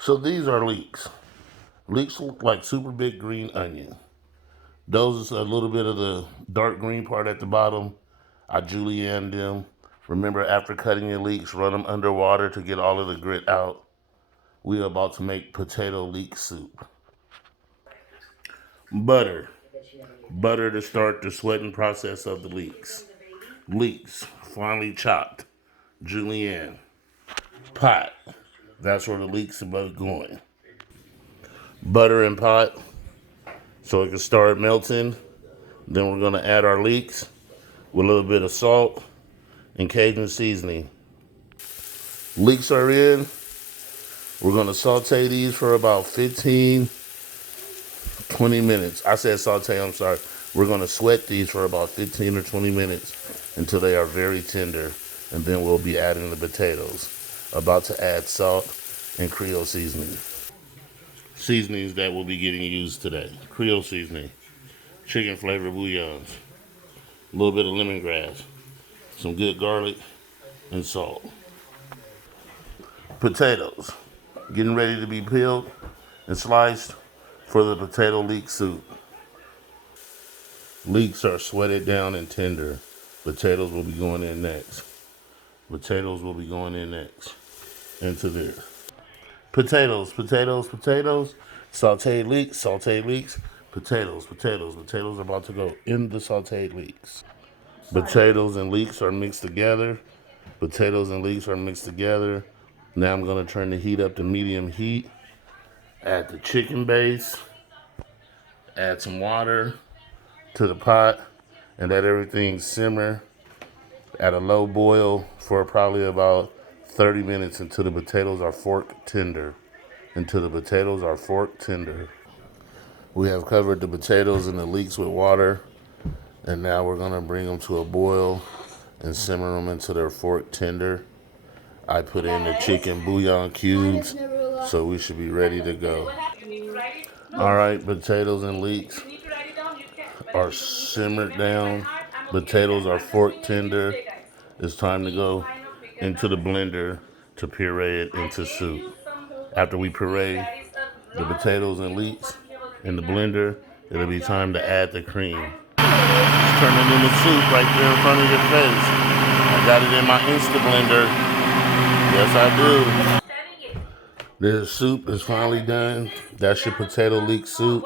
So these are leeks. Leeks look like super big green onion. Those is a little bit of the dark green part at the bottom. I julienne them. Remember, after cutting your leeks, run them underwater to get all of the grit out. We are about to make potato leek soup. Butter. Butter to start the sweating process of the leeks. Leeks, finely chopped. Julienne. Pot. That's where the leeks are both going. Butter and pot so it can start melting. Then we're going to add our leeks with a little bit of salt and Cajun seasoning. Leeks are in. We're going to saute these for about 15, 20 minutes. I said saute, I'm sorry. We're going to sweat these for about 15 or 20 minutes until they are very tender. And then we'll be adding the potatoes. About to add salt and Creole seasoning. Seasonings that will be getting used today. Creole seasoning, chicken flavored bouillons, a little bit of lemongrass, some good garlic, and salt. Potatoes, getting ready to be peeled and sliced for the potato leek soup. Leeks are sweated down and tender. Potatoes will be going in next. Potatoes will be going in next into this. Potatoes, potatoes, potatoes. Sauteed leeks, sauteed leeks. Potatoes, potatoes, potatoes are about to go in the sauteed leeks. Potatoes and leeks are mixed together. Potatoes and leeks are mixed together. Now I'm going to turn the heat up to medium heat. Add the chicken base. Add some water to the pot and let everything simmer at a low boil for probably about 30 minutes until the potatoes are fork tender. Until the potatoes are fork tender. We have covered the potatoes and the leeks with water, and now we're going to bring them to a boil and simmer them until they're fork tender. I put in the chicken bouillon cubes, so we should be ready to go. All right, potatoes and leeks are simmered down. Potatoes are fork tender. It's time to go into the blender to puree it into soup. After we puree the potatoes and leeks in the blender, it'll be time to add the cream. It's turning into soup right there in front of your face. I got it in my Insta blender. Yes, I do. The soup is finally done. That's your potato leek soup.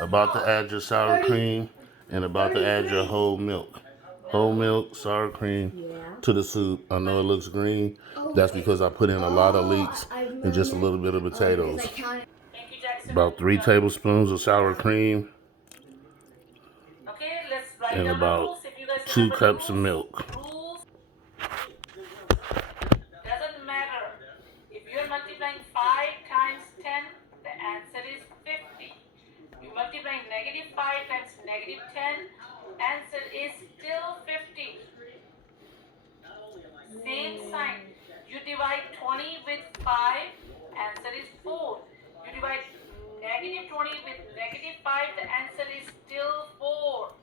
About to add your sour cream and about to add your whole milk. Whole milk, sour cream to the soup. I know it looks green. That's because I put in a lot of leeks and just a little bit of potatoes. About 3 tablespoons of sour cream and about 2 cups of milk. Doesn't matter. If you're multiplying 5 times 10, the answer is 50. You multiply negative 5 times negative 10, answer is still 50. Same sign. You divide 20 with 5, answer is 4. You divide negative 20 with negative 5, the answer is still 4.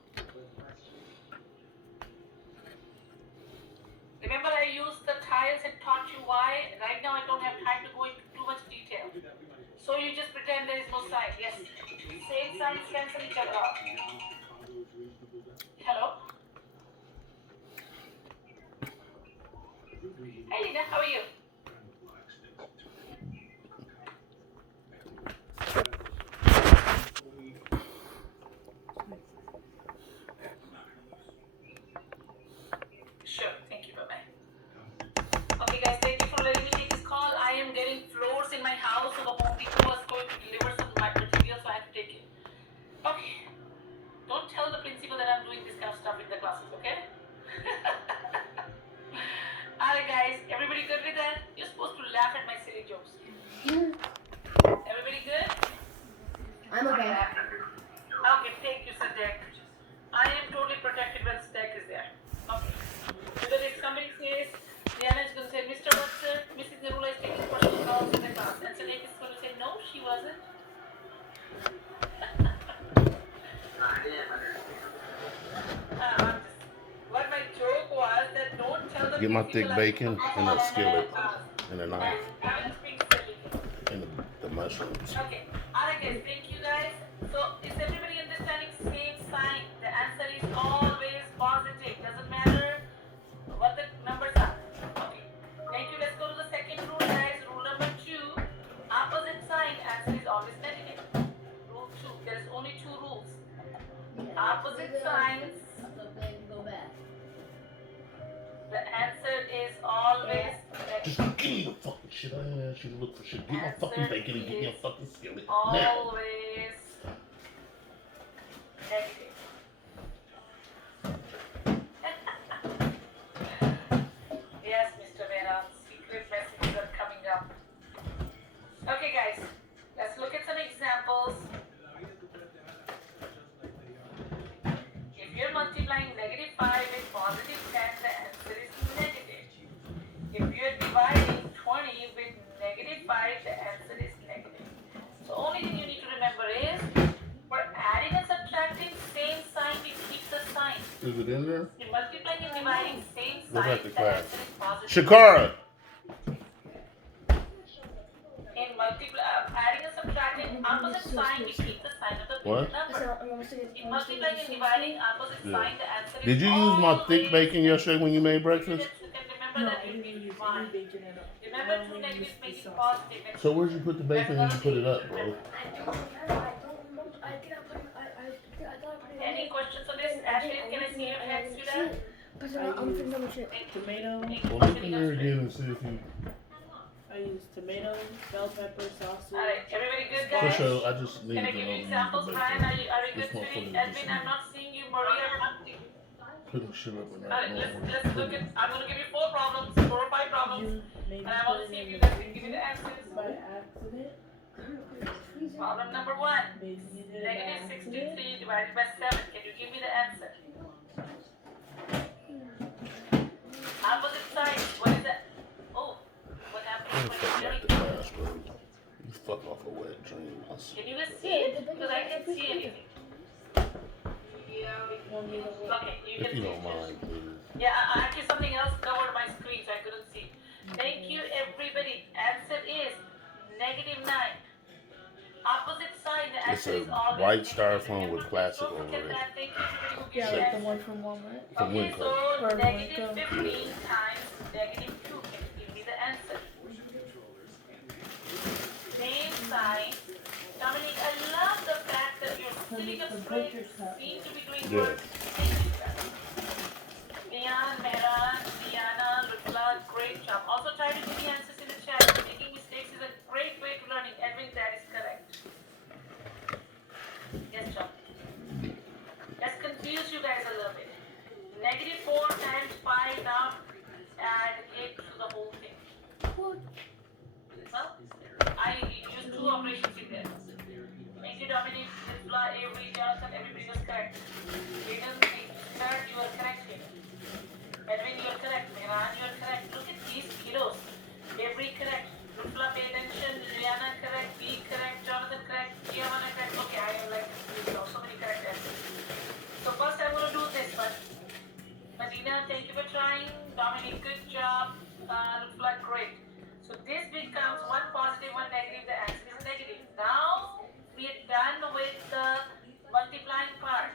Remember, I used the tiles and taught you why. Right now I don't have time to go into too much detail. So you just pretend there is no sign. Yes. Same signs cancel each other out. Hello? Hey Lina, how are you? Sure, thank you, bye-bye. Okay guys, thank you for letting me take this call. I am getting floors in my house, so the Home Depot was going to deliver some material, so I have to take it. Okay. Don't tell the principal that I'm doing this kind of stuff in the classes, okay? Alright guys, everybody good with that? You're supposed to laugh at my silly jokes. Everybody good? I'm okay. Okay, thank you, Sadek. I am totally protected when Sadek is there. Okay. Because if somebody says, Diana is going to say, Mr. Watson, Mrs. Nerula is taking personal calls in the class. And Sadek is going to say, no, she wasn't. What my joke was that don't tell the Get my thick bacon in a skillet and a knife. I was being silly. mushrooms. Okay. Alright guys, thank you guys. So is everybody understanding same sign? The answer is always positive. Doesn't matter what the numbers are. Okay. Thank you. Let's go to the second rule, guys. Rule number 2. Opposite sign, answer is always negative. Rule 2. There is only 2 rules. Opposite signs, Go back. the answer is always Just negative. give me the fucking shit. I didn't ask you to look for shit. Get my fucking bacon and get me a fucking skillet. Now. Always negative. Yes, Mr. Vera, secret messages are coming up. Okay, guys, let's look at some examples. If you're multiplying negative 5 with positive 10, the answer is negative. If you're dividing 20 with negative 5, the answer is negative. So only thing you need to remember is, for adding and subtracting, same sign, we keep the sign. Is it in there? In multiplying and dividing, same Go sign, back to the class. answer is positive. Shakara. In adding and subtracting, opposite sign, we keep the sign of the What? bigger number. In multiplying and dividing, opposite Yeah. sign, the answer is Did you use my thick always bacon yesterday when you made breakfast? You can remember No, that I you'll didn't be use fine. any bacon at all. Remember, I two only negatives used the make it sauce. positive. So where'd you put the bacon when you put it up, bro? I don't remember. I think I put it. I thought I put it. Any questions on this? Ashley, can I see your hands to that? But I'm finna double check. Tomato. Well, look in there again and see if you. I use tomato, bell pepper, sausage. Alright, everybody good, For guys? sure, I just need Can I to give know you the examples? Brian, bacon. are you This good, motherfucker sweetie? is Edwin, just I'm not seeing you. Maria, nothing. putting shit up in that. Alright, let's look at. I'm gonna give you 4 problems, 4 or 5 problems, You maybe and I want to put see it if in you the guys can give me the answers. by accident. Problem number 1. Maybe you did it by Negative accident. 63 divided by 7. Can you give me the answer? Opposite side. What is that? Oh, what happened? Fuck back to class, bro. You fuck off a wet dream. Can you guys see it? Because I can't see anything. Want me to look? Okay, you If can you see. don't mind, please. Yeah, actually something else covered my screen, so I couldn't see. Thank you, everybody. Answer is negative 9. Opposite side, the It's answer a is always white negative. styrofoam with Remember, plastic don't over forget it. that. Thank you, everybody who Yeah, gave like the the one answer. from Walmart. From Okay, Winco. so Or negative Winco. 15 times negative 2. Can you give me the answer? Same sign. Dominic, I love the fact that your sitting up straight seem to be doing Yeah. work. Thank you, guys. Dion, Mehran, Diana, Rutla, great job. Also try to give me answers in the chat. Making mistakes is a great way to learning. Edwin, that is correct. Yes, John. Let's confuse you guys a little bit. Negative 4 times 5 now add 8 to the whole thing. Well, I used 2 operations in there. Thank you, Dominic, Isla, Avery, Jonathan, everybody was correct. Jaden, sir, you are correct here. Edwin, you are correct. Mehran, you are correct. Look at these kiddos. Avery correct. Rutla, pay attention. Liana correct. B correct. Jonathan correct. Giovanna correct. Okay, I am like so many correct answers. So first I'm going to do this one. Madina, thank you for trying. Dominic, good job. Rutla, great. So this becomes 1 positive, 1 negative. The answer is negative. Now we are done with the multiplying part.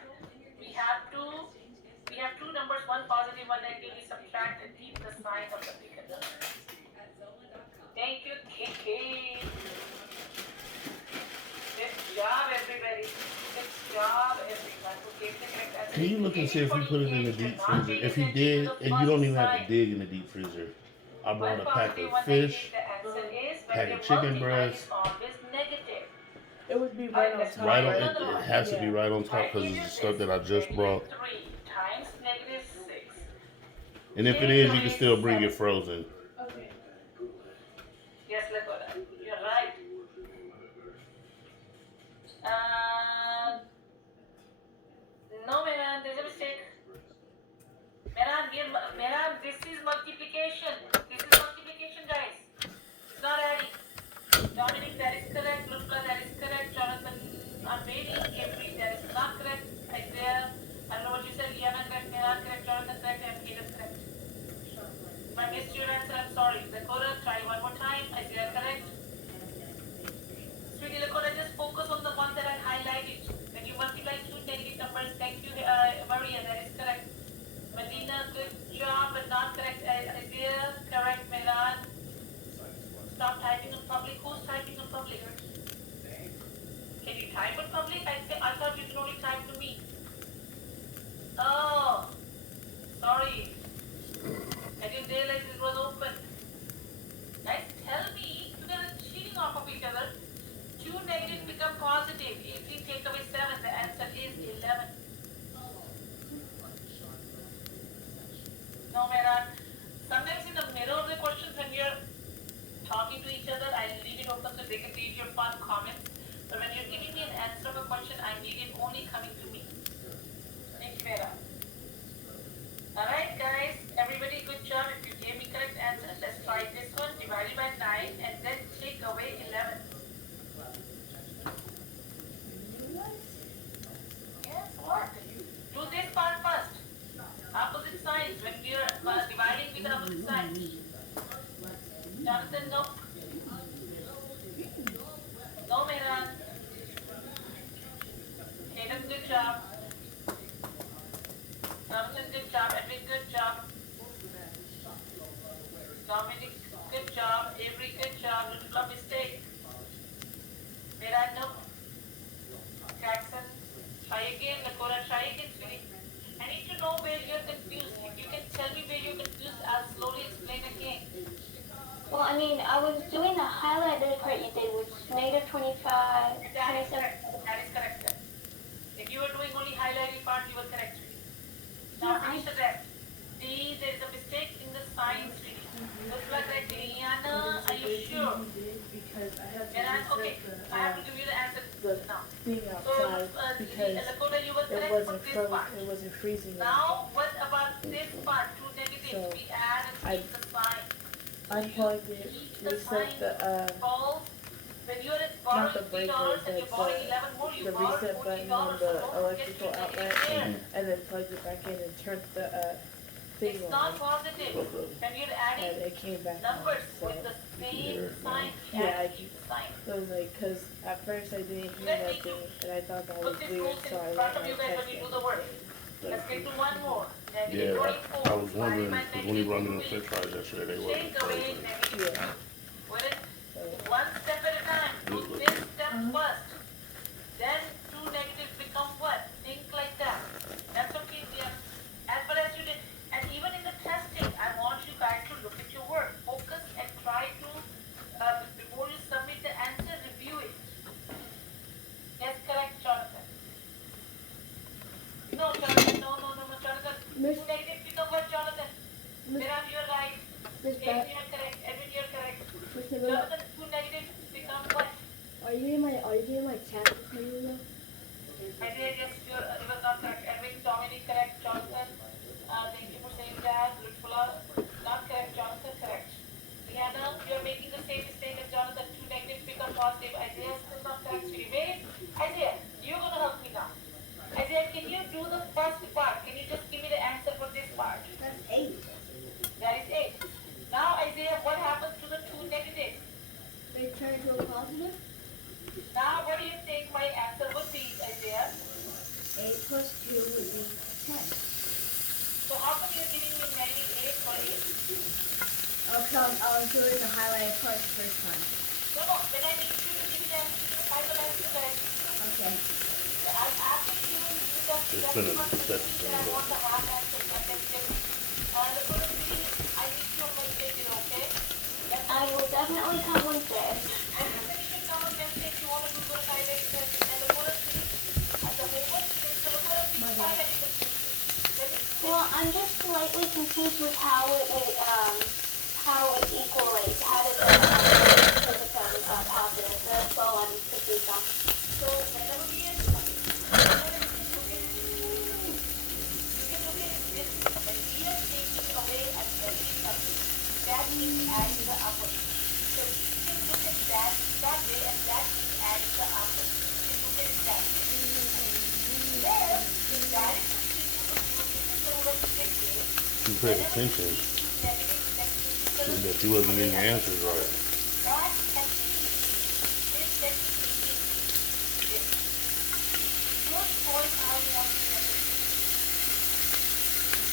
We have two numbers, 1 positive, 1 negative. We subtract and keep the sign of the bigger number. Thank you, Kiki. Good job, everybody. Good job, everyone who gave the correct answer. Can you look and see if you put it in the deep freezer? If you did, and you don't even have to dig in the deep freezer. I brought a pack of fish, pack of chicken breast. It would be right on top. Right on, right? it has to be right on top because it's the stuff that I just brought. 3 times negative 6. And if it is, you can still bring it frozen. Okay. Yes, Lakota, you're right. No, Meran, there's a mistake. Meran, this is multiplication. This is multiplication, guys. It's not adding. Dominic, that is correct. Lutla, that is correct. Jonathan, I'm waiting. Avery, that is not correct. Isaiah, I don't know what you said. Liana, correct. Meran, correct. Jonathan, correct. And Peter, correct. If I missed your answer, I'm sorry. Dakota, try one more time. Isaiah, correct. each other. 2 negative become positive. If we take away 7, the answer is 11. No, Meran. Sometimes in the middle of the questions when you're talking to each other, I leave it open so they can read your fun comments. But when you're giving me an answer of a question, I need it only coming to me. Thank you, Meran. Alright guys, everybody good job. If you gave me correct answer, let's try this one. Divided by 9 and then take away 11. Yes, what? Do this part first. Opposite signs when we are dividing with the opposite signs. Jonathan, no. No, Meran. Hayden, good job. Jonathan, good job. Edwin, good job. Dominic, good job. Avery, good job. Little mistake. Meran, no. Jackson, try again. Lakota, try again, sweetie. I need to know where you're confused. If you can tell me where you're confused, I'll slowly explain again. Well, I mean, I was doing the highlighted part you did, which is negative 25, That is 27. correct. That is correct. Sir. If you were doing only highlighting part, you were correct. Now finish the rest. See, there is a mistake in the signs reading. Looks like that. Diana, are you sure? Because I have to Meran, okay. reset I have to give you the answer the now. thing So, outside because Lakota, you were it correct for this part. wasn't freezing. Now, what about this part? 2 negatives. So, We add and keep the sign. Unplugged it, Keep the reset sign. the Balls. When you're not borrowing the $3 breaker, and you're but borrowing 11 more, you the borrowed reset button on $14. the So don't forget electrical to outlet, negative there. and then plugged it back in and turned the thing It's on, not positive. When you're and adding it came back numbers on. So, with the same sign, Yeah, you I- add keep the sign. so like, cause at first I didn't hear Let me nothing, and I thought that was Put this weird, rules so I in went front of you and guys when checked you it. do the work. Let's get to one more. Yeah, Negative I 24. was wondering, Divided by because when he brought me the negative french fries yesterday, they wasn't Take away frozen. negative. Yeah. With it, So, one step at a time. Do this step first. Then 2 negatives become what? Think like that. That's okay, dear. As well as you did. And even in the testing, I want you guys to look at your work. Focus and try to, before you submit the answer, review it. Yes, correct, Jonathan. No, Jonathan, no, Jonathan. 2 Miss- negatives become what, Jonathan? Miss- Miran, you're right. Miss Edwin, Beth, you're correct. Edwin, you're correct. Miss Nabila, Jonathan, 2 negatives become what? are you in my chat with me, Nabila? I did, yes, you was not correct. Edwin, Dominic, correct. Jonathan, thank you for saying that. Lutfula, not correct. Jonathan, correct. Rihanna, you're making the same mistake as Jonathan. 2 negatives become positive. Isaiah, still not correct. Wait, Isaiah, you're gonna help me now. Isaiah, can you do the first part? Can you just give me the answer for this part? That's 8. That is 8. Now, Isaiah, what happens to the 2 negatives? They turn into a positive? Now, what do you think my answer would be, Isaiah? 8 plus 2 would be 10. So how come you're giving me negative 8 for 8? Okay, I was doing the highlighted part the first time. No, when I need you to give me the answer, I will answer that. Okay. I'm asking you to do that. It's been a step. I want the half answer. The first thing, I need you on my schedule, okay? I will definitely come Wednesday. And then you can come on Wednesday if you want to do the highlight test. And the first thing, at the homework, so the first thing, Well, I'm just slightly confused with how it equalates, how does it become positive. That's all I'm confused on. So whenever we are, you can look at this, when we are taking away and getting something, that is adding the upper. So you can look at that way, and that is adding the upper. You can look at it that way. Then, if that is the the rule of 50, You paid attention to that you wasn't getting your answers right. that can be this technique is this. First point I want to remember.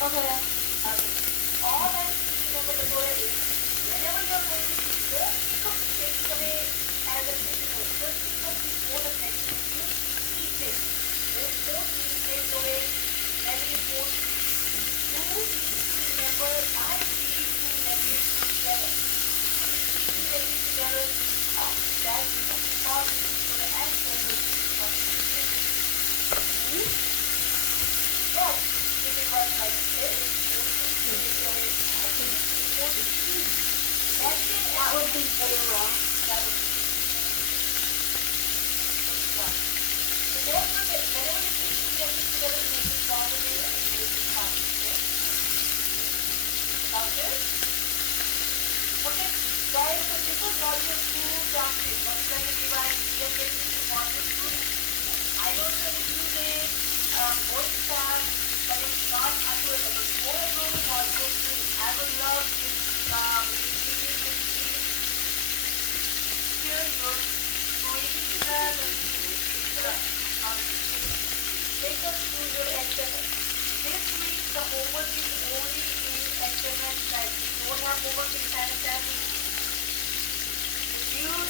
Okay. All I need to remember the word is whenever you're going to do, don't think of taking away as a physical. Just think of before the next. Use key things. There is 14 take away, negative 14. You need to remember I see 2 negative together. When you see 2 negative together, that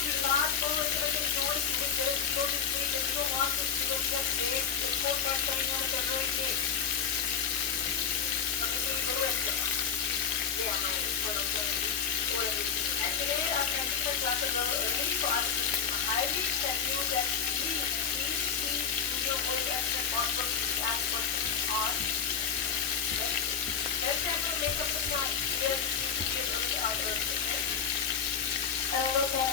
do not follow recommended notes, you will just go this week. If you don't want to, you will just wait. The report card coming on a February 8th. Okay, so we go with yeah, my report of and today I'm ending the class a little early, so I highly tell you that please do your work as soon as possible to ask questions on. Let's try to make up the time. Yes, you give a little out of it. Okay.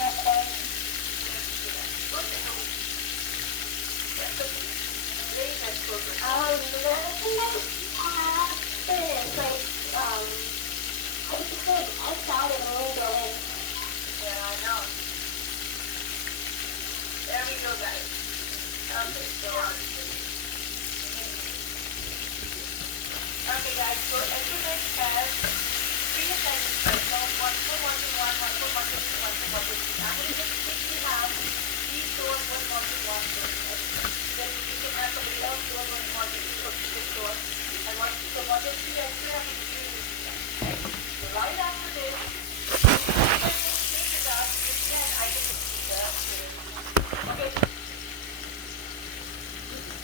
I started a little in. Yeah, I know. There we go, guys. Okay, so okay, guys. So SMS has 3 assignments right now. 1 for module 1, 1 for module 2, 1 for module 3. I'm going to just quickly have these doors what module 1 does. Then you can have somebody else do it on module 2 or 3 door. And so module 3 I still have to do this. So right after this, take it up, you can, I can do that. Okay.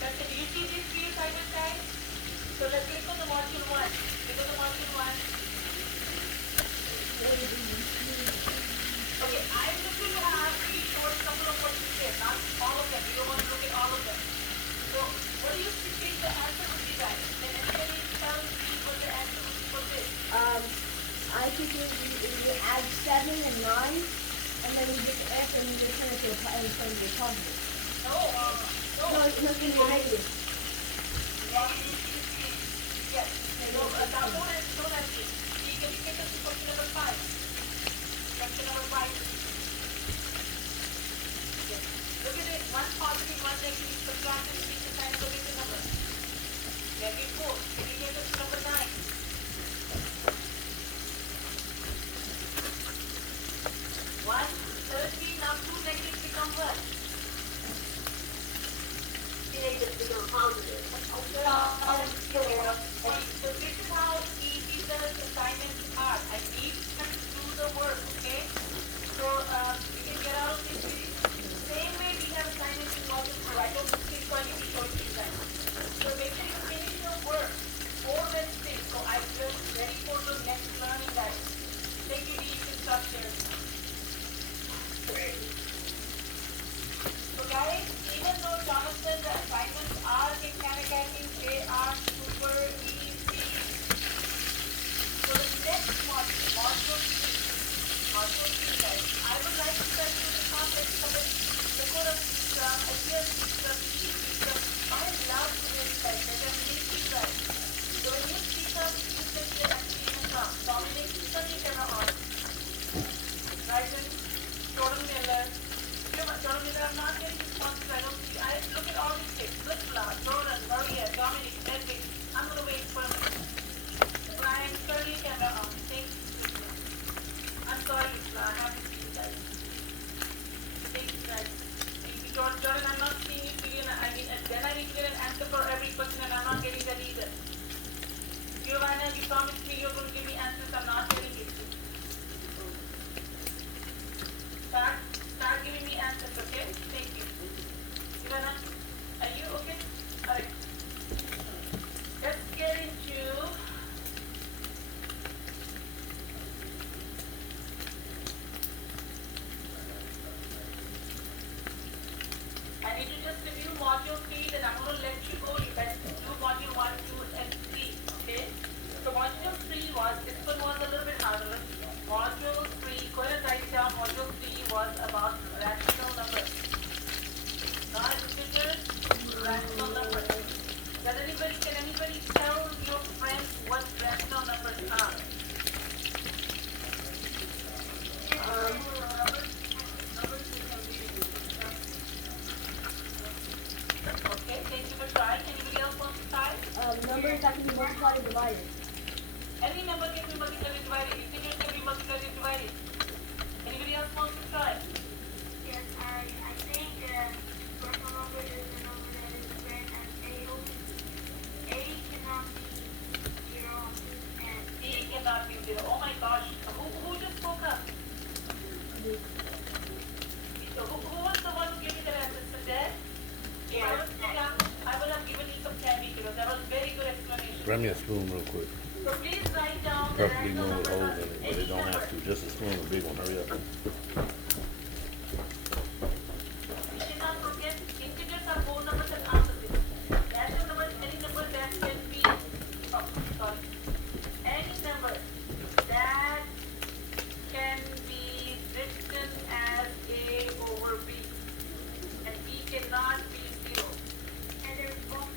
So do you see these 3 assignments, guys? So let's click on the module 1. Click on the module 1. Okay, I'm looking to have 3 short couple of questions here, not all of them. We don't want to look at all of them. So what do you think the answer would be, guys? Can anybody tell me what the answer would be for this? I think you add 7 and 9, and then you get the F and you just turn it to a positive. No, No, it's not going to be negative. Yes. No, now don't answer. You can take us to question number 5. Question number 5. Yes. Look at it. 1 positive, 1 negative. Subtract and speak the sign of the bigger number. There we go. Can you get us to number 9? 1, 13. Now 2 negatives become what? Negatives become positive. So this is how easy the assignments are. I need you to do the work, okay? So you can get out of this series. Same way we have assignments in module 4. I don't think so I need to show you that. So make sure you finish your work. 4 and 6. So I'm just ready for the next learning, guys. Take it easy instructions. So guys, even though Jonathan, the assignments are in Khan Academy, they are super easy. So the next module 3, guys, I would like to tell you the context of it, the code of system, ideas system, key system. I love this, guys. There's a many guys. So when you speak up, you can get a clean from Dominic, turn your camera on. Ryzen, Jordan Miller. Jordan Miller, I'm not getting responses. I don't see. I look at all these kids. Flipla, Jordan, Maria, Dominic, Edwin. I'm going to wait for a minute. Brian, turn your camera on. Thank you. I'm sorry, Flipla. I have to see you guys. Thank you, guys. Thank you, Jordan. I'm not seeing you. Then I need to get an answer for every question, and I'm not getting that either. Giovanna, you promised me you're going to give me answers. I'm not getting it. Start giving me answers, okay? Thank you. Giovanna, are you okay? Alright. Let's get into I need to just review module 3, then I'm going to let you go. You guys do module 1, 2, and 3, okay? So module 3 this one was a little bit harder. Module 3, go ahead and write down. Module 3 was about rational numbers. Not integers, rational numbers. Can anybody tell your friends what rational numbers are? Okay, thank you for trying. Anybody else want to try? Numbers that can be multiplied and divided. Any number can be multiplied and divided. Integers can be multiplied and divided. Anybody else want to try? Yes, I think rational number is a number that is greater than A cannot be 0 and B cannot be 0. Oh my gosh. Who just spoke up? Grab me a spoon real quick. So please write down the Preferably rational one with numbers holes in of it, but any it don't number. have to. Just a spoon, a big one. Hurry up. You should not forget integers are whole numbers and half of it. Rational numbers, any number that can be, any number that can be written as A over B, and B cannot be 0. And there is both.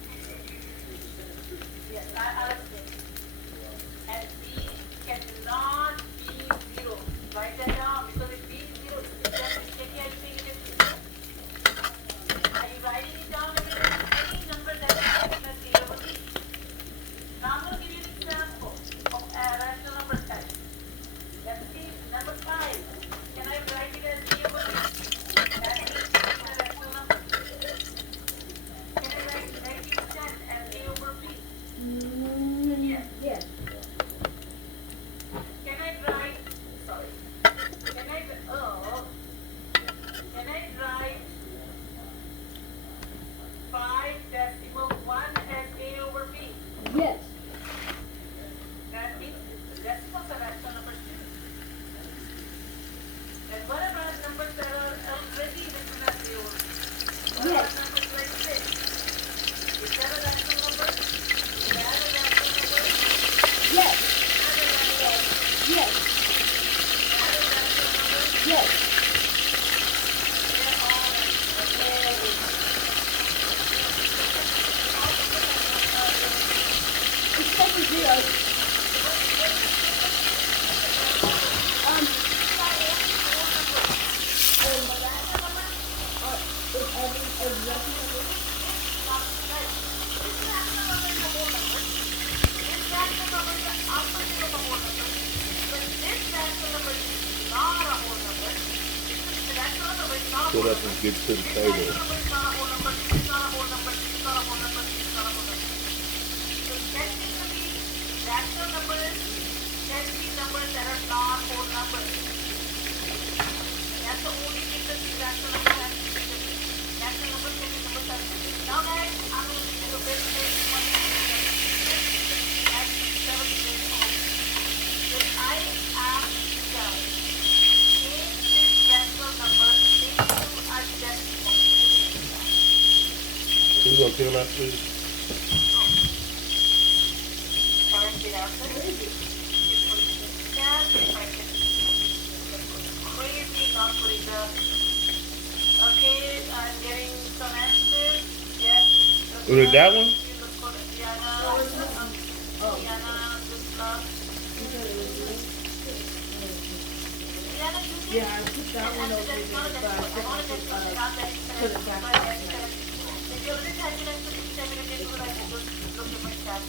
Yes, I'll explain. And B cannot be 0. Write that down, because if B is 0, it's exactly, can you saying it is 0? Are you writing it down? Any number that is written as A over B. Now I'm going to give you an example of a rational number type. Let's see, number 5. Can I write it as A over B? That is a rational number. Can I write negative 10 as A over B? Yes. Yes. Can I write, sorry, can I write 5 decimal 1 as A over B? Yes. That means the decimals are rational numbers too. And what about numbers that are already written as A over B? What Yes. about numbers like this? Is that a rational number? Is that a rational number? Yes. Is that a rational number? Yes. Is that a rational number? Yes. They're all Except for zero. Put up and get to the table. Rational numbers can be numbers that are not whole numbers. That's the only thing that the rational number has to be. Rational numbers can be numbers that are. Now guys, I'm going to give you a very basic one. That's 7 years old. If I ask you guys, change this rational number into a decimal. Can you go kill that, please? Correct the answer. Crazy not putting the. Okay, I'm getting some answers. Yes. Was it that one? You look for Diana. Diana, good luck. Diana, you did. Yeah, I put that one over there, but I think I put it back on there. If you already had your answer, you can get to it. I can look at my chat.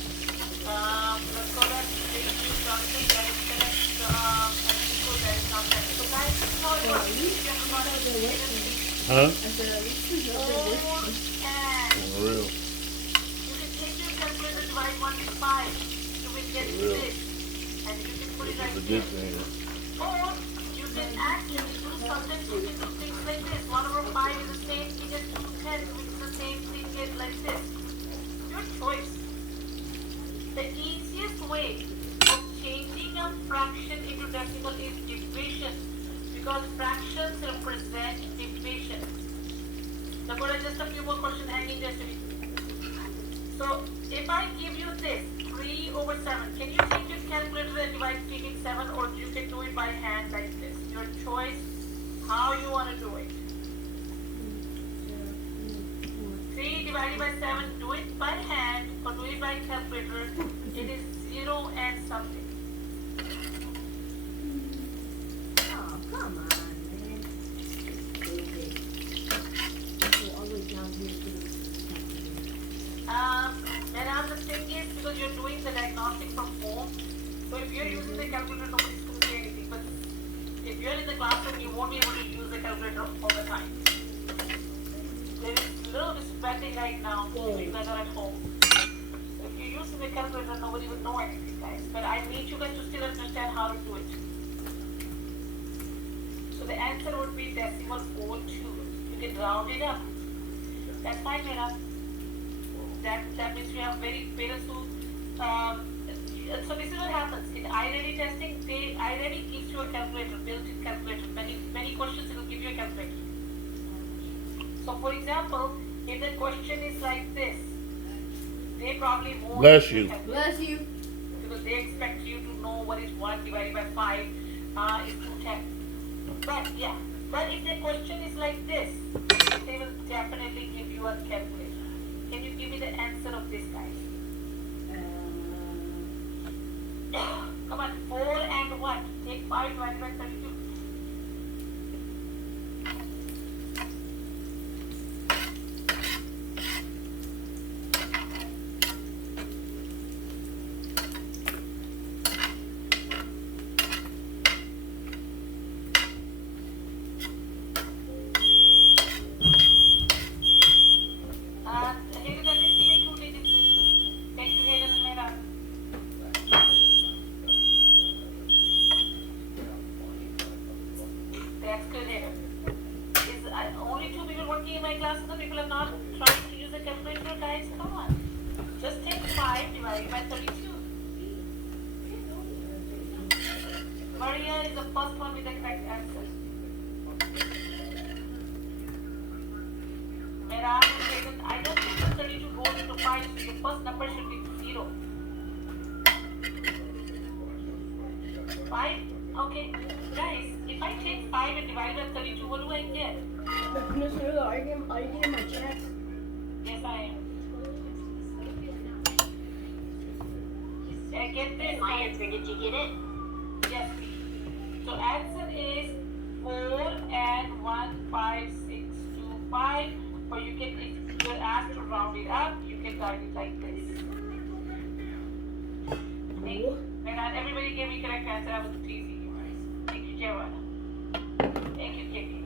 Let's go back to the Johnson, that is correct. And Nico, that is not correct. So guys, this is how it works. If you have a Huh? I said, at least we know they're listening. For real. you can take your calculator, divide 1 with 5. You will get Real. 6. And you can put it It's right a here. good thing. Or you can actually do something, you can do things like this. 1 over 5 is the same thing as 2 tenths, which is the same thing as like this. Your choice. The easiest way of changing a fraction into decimal is division, because fractions represent division. Now, got just a few more questions hanging there to me. So, if I give you this 3 over 7, can you take your calculator and divide 3 in 7, or you can do it by hand like this? Your choice, how you want to do it. 3 divided by 7, do it by hand or do it by calculator. It is 0 and something. Oh, come on, man. You're always down here doing Whereas the thing is, because you're doing the diagnostic from home, so if you're using the calculator, nobody's going to say anything. But if you're in the classroom, you won't be able to use the calculator all the time. There is a little distracting right now if you guys are at home. If you're using the calculator, nobody will know anything, guys. But I need you guys to still understand how to do it. So the answer would be decimal 42. You can round it up. That's fine, Mira. That means you have very parents who So this is what happens in iReady testing. iReady gives you a calculator, built-in calculator. Many questions it will give you a calculator. So for example, if the question is like this, they probably won't. Bless you. Bless you. Because they expect you to know what is 1 divided by 5 is 210. But yeah, but if the question is like this, they will definitely give you a calculator. Can you give me the answer of this, guys? Come on, 4 and what? Take 5 divided by 32. Hayden, at least give me 2 digits, sweetie. Thank you, Hayden and Mera. That's good, Hayden. Is only 2 people working in my class, so the people are not trying to use a calculator, guys. Come on. Just take 5 divided by 32. Maria is the first one with the correct answer. Mera and Hayden, I don't think the 32 goes into 5, so the first number should be 0. 5? Okay. Guys, if I take 5 and divide by 32, what do I get? Miss Lula, are you getting my check? Yes, I am. Get this. My answer, did you get it? Yes. So answer is 4 and 1, 5, 6, 2, 5. Or you can, if you're asked to round it up, you can write it like this. And everybody gave me correct answer. I was teasing you. Thank you, Jawad. Thank you, Katie.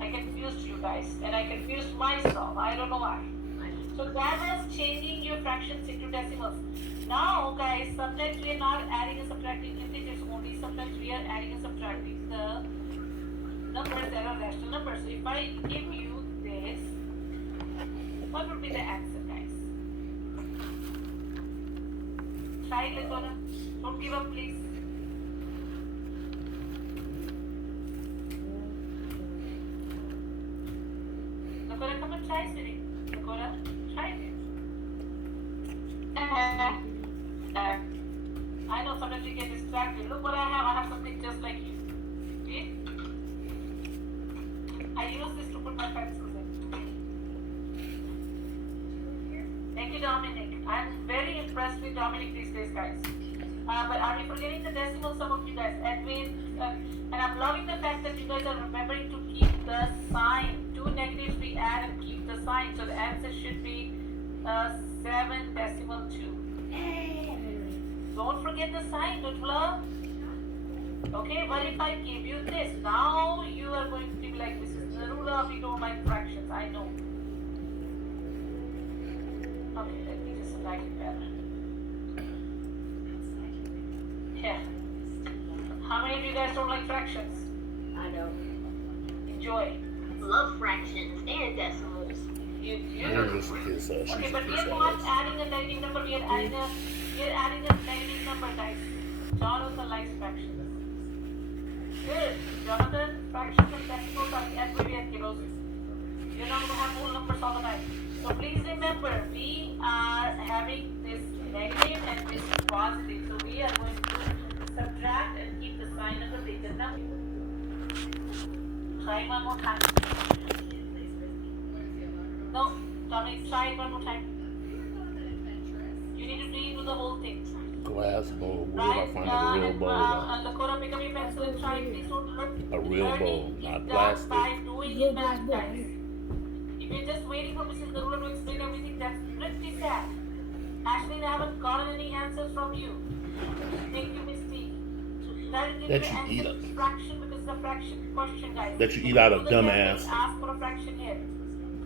I confused you guys, and I confused myself. I don't know why. So that was changing your fractions into decimals. Now, guys, sometimes we are not adding and subtracting integers only. Sometimes we are adding and subtracting the numbers that are rational numbers. So if I give you this, what would be the answer, guys? Try it, Lakona. Don't give up, please. Lakona, come and try, sweetie. Lakona, try it. I know sometimes you get distracted. Look what I have. I have something just like you. See? I use this to put my pencils in. Thank you, Dominic. I'm very impressed with Dominic these days, guys. But are we forgetting the decimal? Some of you guys, Edwin, and I'm loving the fact that you guys are remembering to keep the sign. 2 negatives we add and keep the sign. So the answer should be 7 decimal 2. Don't forget the sign, Lutla. Okay, what if I give you this? Now you are going to be like, this is Narula, we don't like fractions, I know. Okay, let me just write it better. Yeah. How many of you guys don't like fractions? I know. Enjoy. Love fractions and decimals. You You're just a kid, so she's okay, a but we kid, are so not that's- adding a negative number, we are adding a negative number, guys. Jonathan likes fractions. Good. Jonathan, fractions and decimals are everywhere, kiddos. You're not going to have whole numbers all the time. So please remember, we are having this negative and this positive. So we are going to subtract and keep the sign of the bigger number. Try one more time. No, Dominic, try it one more time. You need to redo the whole thing. Glass bowl. Where did I Right? find a real bowl? And Lakota, pick up your pencil and try. Please don't look. A real Learning bowl, is not done plastic. by doing it, math, guys. If you're just waiting for Mrs. Narula to explain everything, that's pretty sad. Ashley, I haven't gotten any answers from you. Thank you, Miss T. Try to give That me you an eat answer to fraction because it's a fraction question, guys. That you eat out of Do the dumbass. calculation, ask for a fraction here.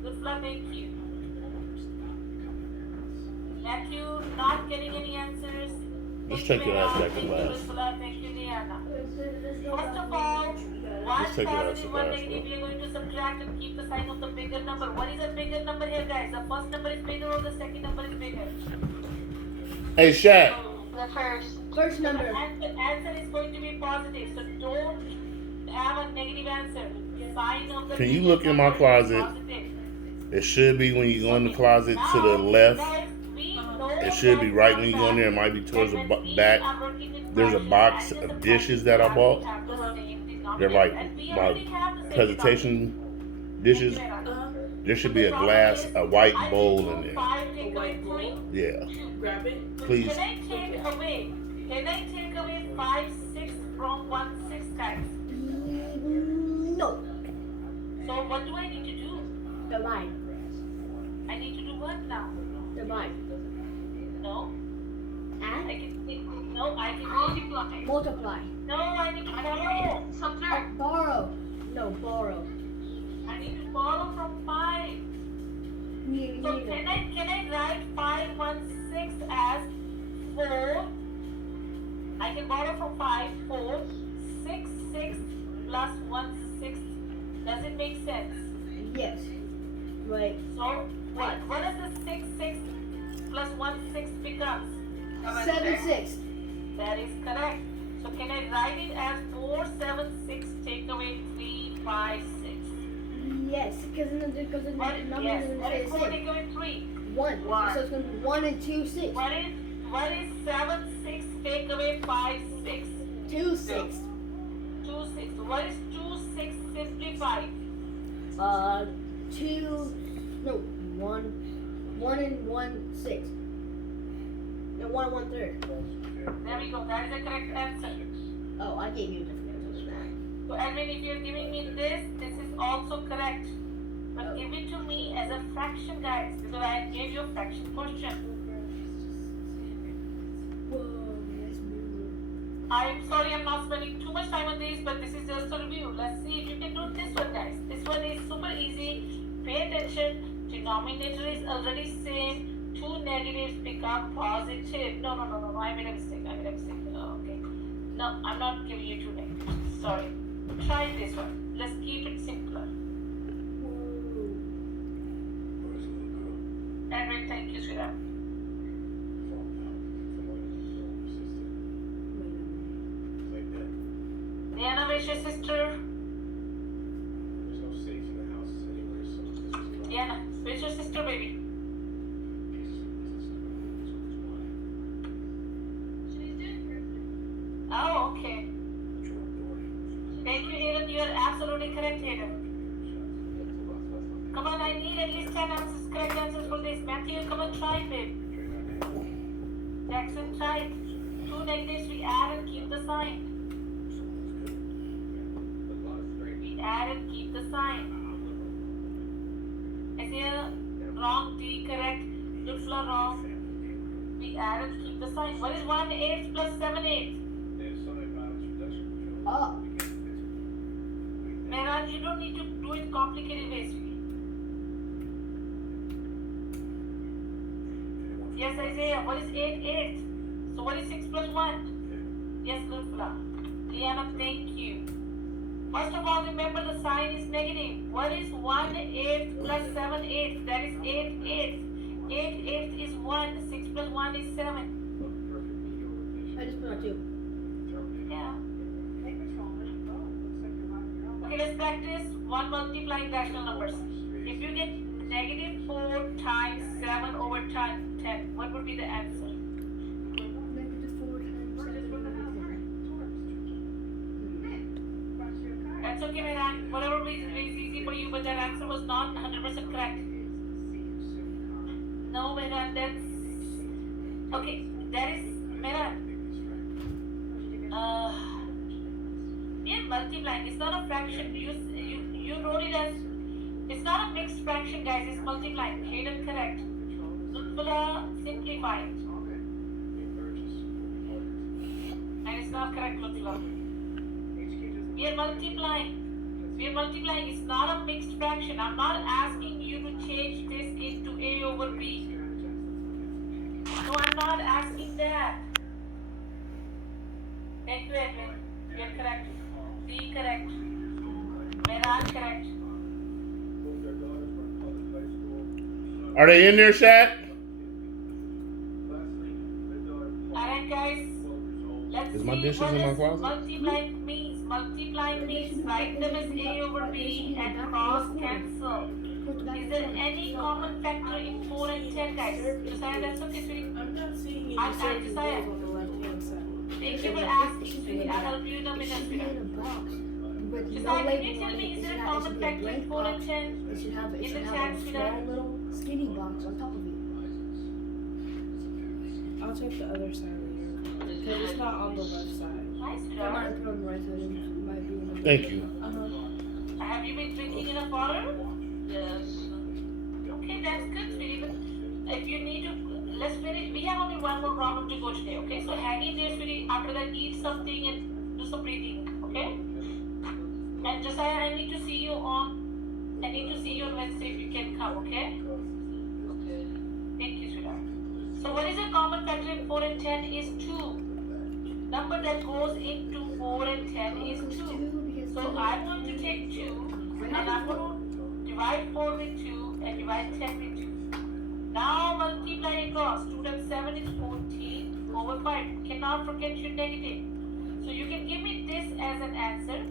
Good luck, thank you. Matthew, not getting any answers. Just take your ass back to Thank you, class. Ursula. Thank you, Diana. First of all, one Just take your ass to positive, one class, negative, bro. we are going to subtract and keep the sign of the bigger number. What is a bigger number here, guys? The first number is bigger or the second number is bigger? Hey, Shaq. The first. First number. Answer is going to be positive, so don't have a negative answer. Sign of the Can you digit look in my number is closet? positive. It should be when you go in the closet to the Now, left. guys, we know It should be that right for when you a go in there. It fact might be towards the that when we back. are working with There's a fractions box and of the dishes fractions, that I we have to bought. have the same They're denominator, like and we my already have the same presentation dishes. denominator. There should So be the a problem glass, is, a white I bowl can in do there. 5, take A away white 3. bowl? Yeah, Grab it. please. Can I take away? Can I take away 5 6 from 1 6, guys? No. So what do I need to do? Divide. I need to do what now? Divide. No, I Add. can take, no, I can multiply. Multiply. No, I need to borrow. Subtract. Borrow. No, borrow. I need to borrow from 5. So can I write 5 1 6 as 4? I can borrow from 5 4 6 6 plus 1 6. Does it make sense? Yes. Wait. So what does the 6 6 plus 1 6 becomes? 7 6. That is correct. So can I write it as 4 7 6 take away 3 5 6? Yes, because the numbers What are is, going yes. to What stay is the 4 same. take away 3? 1. So it's going to be 1 and 2 6. What is 7 6 take away 5 6? 2 6. 2 6. What is 2 6 simplified? 2. No, 1. 1 and 1 6. No, 1 and 1 third. There we go. That is the correct answer. Oh, I gave you a different answer than that. So Edwin, if you're giving me this is also correct. But give it to me as a fraction, guys, because I gave you a fraction question. Whoa, that's weird. I'm sorry I'm not spending too much time on this, but this is just a review. Let's see if you can do this one, guys. This one is super easy. Pay attention. Denominator is already same. 2 negatives become positive. No. I made a mistake. Oh, okay. No, I'm not giving you 2 negatives. Sorry. Try this one. Let's keep it simpler. Edwin, thank you, sweetheart. Diana, where's your sister? Diana, where's your sister, baby? Oh, okay. Thank you, Hayden. You are absolutely correct, Hayden. Come on, I need at least 10 answers, correct answers for this. Matthew, come on, try it, babe. Jackson, try it. 2 negatives, we add and keep the sign. We add and keep the sign. Isaiah, wrong. D, correct. Lutfla, wrong. We add and keep the sign. What is 1 8 plus 7 8? Oh, Mehraj, you don't need to do it complicated ways. Yes, Isaiah, what is 8 8? So what is 6 plus 1? Yes, Lutfla. Liana, thank you. First of all, remember the sign is negative. What is 1 8 plus 7 8? That is 8 8. 8 8 is 1. 6 plus 1 is 7. I just put on 2. Yeah. Okay, let's practice 1 multiplying rational numbers. If you get negative 4 times 7 over 10, what would be the answer? Negative 4 times 7. That's okay, Mehan. Whatever is easy for you, but that answer was not 100% correct. No, Mehan, that's... Okay, that is... Mehan. We are multiplying. It's not a fraction. You wrote it as... It's not a mixed fraction, guys. It's multiplying. Hayden, correct. Lutfula, simplified. And it's not correct, Lutfula. We are multiplying. It's not a mixed fraction. I'm not asking you to change this into A over B. No, I'm not asking that. Thank you, Edwin. You're correct. D correct. Mehraj correct. Are they in there, Shaq? my dishes in my closet? Multiplying means write them as A over B and cross cancel. Is there any common factor in 4 and 10, guys? Josiah, that's okay, sweetie. I'm not seeing any I'm circles Josiah. on the left-hand side. Thank you for asking, sweetie. I'll help you in a It minute, should be sweetie. in a box. But no Josiah, can label you tell on me, it. is It there should a have- it common should be a factor in blank 4 and box. 10? It should have In the a chat, small sweetheart. little skinny box on top of it. I'll check the other side of your car because it's not on the left side. Hi, I might sweetheart. have put on the right side. It might be in the Thank you. Have you been drinking enough water? Yes. Okay, that's good, sweetie. But if you need to, let's finish. We have only one more problem to go today, okay? So hang in there, sweetie. After that, eat something and do some breathing, okay? And Josiah, I need to see you on Wednesday if you can come, okay? Okay. Thank you, sweetheart. So what is a common factor in 4 and 10 is 2. Number that goes into 4 and 10 is 2. So I'm going to take 2 and I'm going to divide 4 with 2 and divide 10 with 2. Now multiply across. 2 times 7 is 14 over 5. Cannot forget your negative. So you can give me this as an answer,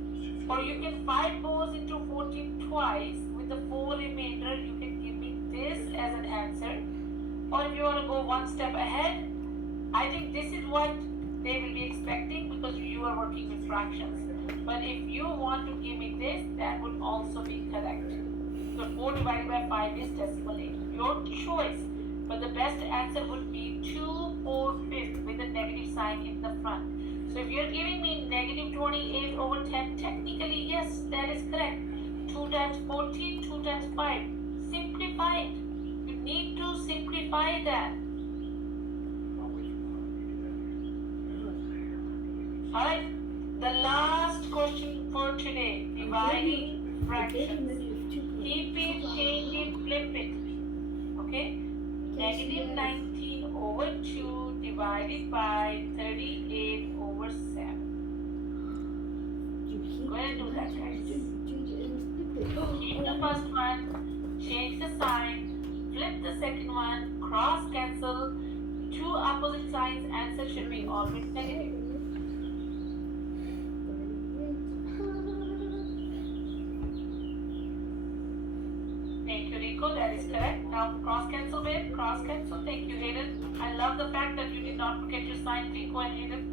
or you can 5 goes into 14 twice with the 4 remainder. You can give me this as an answer. Or if you want to go one step ahead, I think this is what they will be expecting because you are working with fractions. But if you want to give me this, that would also be correct. So 4 divided by 5 is decimal 8. Your choice. But the best answer would be 2/4 with a negative sign in the front. So if you're giving me negative 28 over 10, technically yes, that is correct. 2 times 14, 2 times 5. Simplify it. You need to simplify that. Alright, the last question for today. Dividing fractions. Keep it, change it, flip it. Okay? Negative 19 over 2 divided by 38 over 7. Go ahead and do that, guys. Keep the first one, change the sign, flip the second one, cross cancel. 2 opposite signs, answer should be always negative. Thank you, Rico. That is correct. Now cross cancel, babe. Cross cancel. Thank you, Hayden. I love the fact that you did not forget your sign, Rico and Hayden.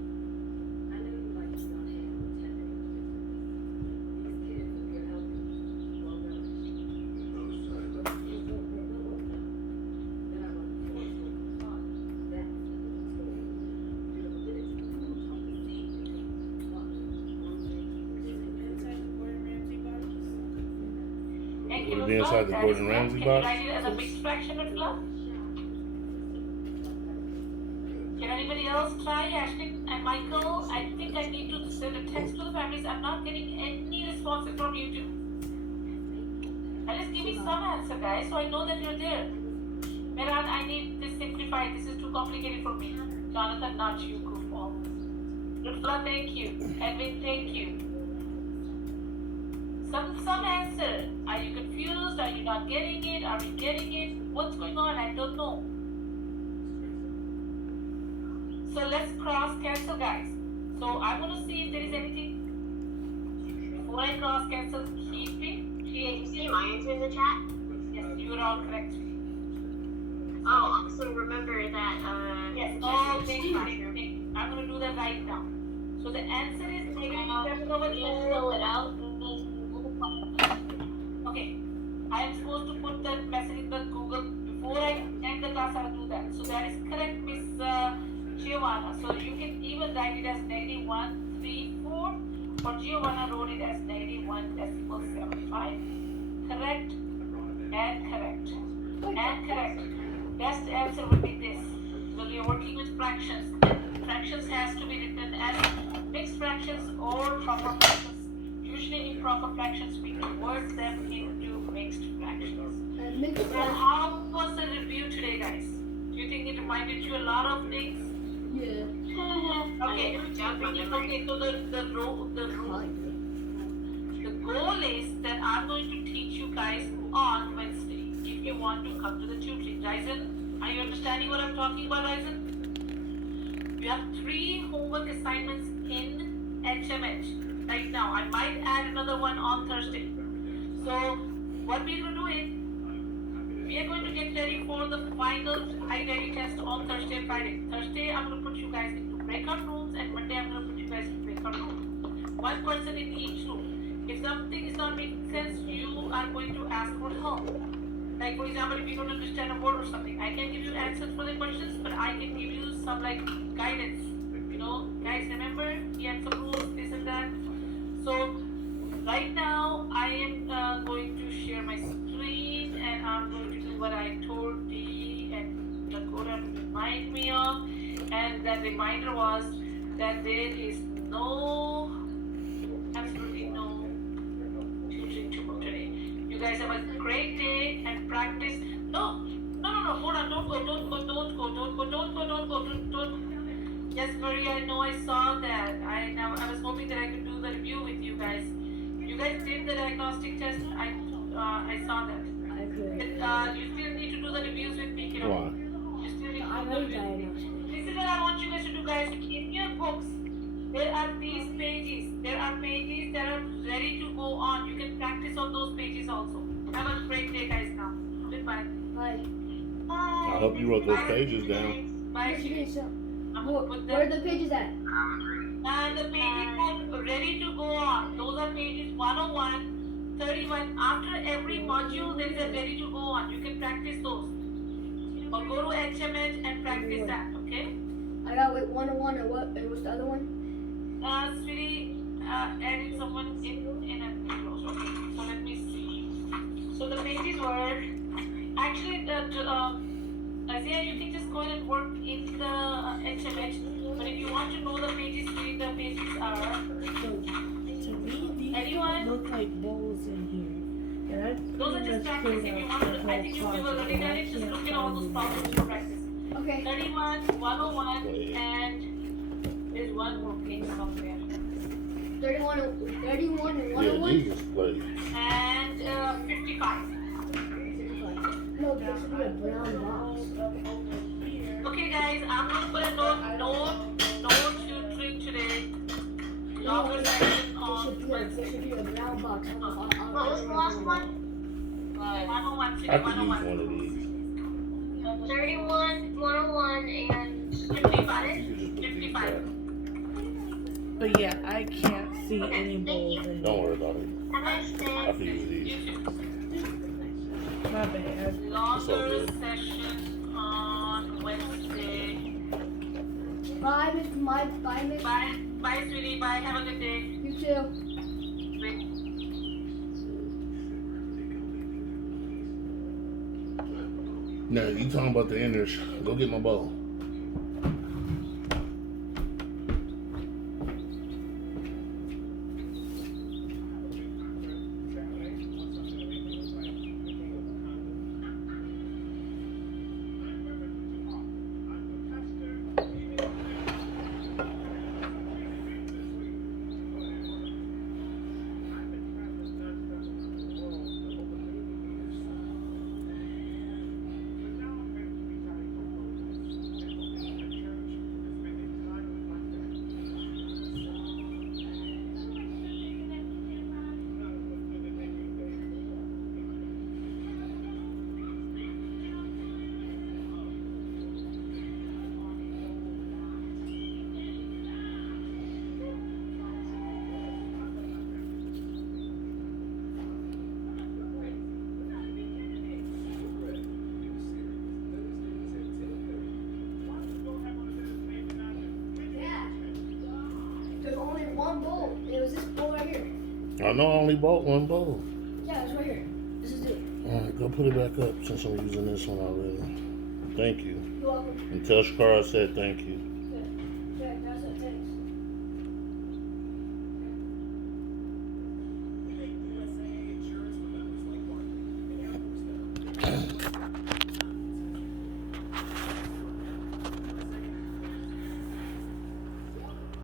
Inside the Gordon Ramsay box. Thank Would you, it be Lutla. inside the That Gordon is Ramsay correct. box? Can you write it as a mixed fraction, Lutla? Can anybody else try? Ashley and Michael, I think I need to send a text to the families. I'm not getting any responses from you two. At least give me some answer, guys, so I know that you're there. Meran, I need this simplified. This is too complicated for me. Jonathan, not you, goofball. Lutla, thank you. Edwin, thank you. Some answer. Are you confused? Are you not getting it? Are you getting it? What's going on? I don't know. So let's cross cancel, guys. So I'm gonna see if there is anything. Before I cross cancel, keep it. Can you see my answer in the chat? Yes, you are all correct. Oh, also remember that, Yes, all things. I'm gonna do that right now. So the answer is negative 7 over 4. fill it out. Okay, I am supposed to put that message in the Google before I end the class. I'll do that. So that is correct, Miss Giovanna. So you can even write it as negative 134, or Giovanna wrote it as negative 1.75. Correct and correct and correct. Best answer would be this. So we are working with fractions. Fractions has to be written as mixed fractions or proper fractions. Usually improper fractions, we convert them into mixed fractions. So how was the review today, guys? Do you think it reminded you a lot of things? Yeah. Okay. Okay, so the goal is that I'm going to teach you guys on Wednesday if you want to come to the tutoring. Ryzen, are you understanding what I'm talking about, Ryzen? You have 3 homework assignments in HMH right now. I might add another one on Thursday. So what we're going to do is, we are going to get ready for the final high ready test on Thursday and Friday. Thursday, I'm going to put you guys into breakout rooms, and Monday, I'm going to put you guys in breakout rooms. One person in each room. If something is not making sense, you are going to ask for help. Like, for example, if you don't understand a word or something, I can give you answers for the questions, but I can give you some, like, guidance. You know, guys, remember, we had some rules, this and that. So, right now, I am going to share my screen, and I'm going to do what I told Dee and Dakota to remind me of. And that reminder was that there is absolutely no tutoring today. You guys have a great day and practice. No, hold on, don't go. Yes, Maria, I know I saw that. I was hoping that I could do the review with you guys. You guys did the diagnostic test. I saw that. I could. You still need to do the reviews with me, you know. Why? You still need to I'm do the already reviews. diagnosed. This is what I want you guys to do, guys. In your books, there are these pages. There are pages that are ready to go on. You can practice on those pages also. Have a great day, guys, now. Goodbye. Bye. I hope you wrote those pages down. Bye, Yes, you Shri. did, so- I'm Where, gonna put where are them. the pages at? The pages are ready to go on. Those are pages 101, 31. After every module, there is a ready to go on. You can practice those. Or go to HMH and practice that, okay? I got 101 and what? And what's the other one? Sweetie, adding someone in a close. Okay, so let me see. So the pages were actually Isaiah, you can just go ahead and work in the HMH. But if you want to know the pages, the pages are. So, to me, these Anyone? look like bowls in here. And I Those are pretty just much practice. cleared If you out want the to, I whole think if you closet, were already and done I it, just can't look at all those find problems to practice. Okay. 31, 101, and there's one more page somewhere. 31 and 101. Yeah, Jesus, please. And 55. No, there should be a brown box. Okay, guys, I'm gonna put a no tutoring today. Longer section on Wednesday. There should be a brown box. What was the last one? 101, I could use 101. one of these. 31, 101, and 55. You could just put these 55. back. But yeah, I can't see any bowls in Don't here. worry about it. have a nice day. I could use these. You too. My bad. Longer session on Wednesday. Bye, Miss. Bye, Miss. Bye. Bye, sweetie. Bye. Have a good day. You too. Wait. Now, you talking about the inners. Go get my bowl. There's only one bowl. It was this bowl right here. I know I only bought one bowl. Yeah, it's right here. This is it. Alright, go put it back up since I'm using this one already. Thank you. You're welcome. And tell Shakara I said thank you.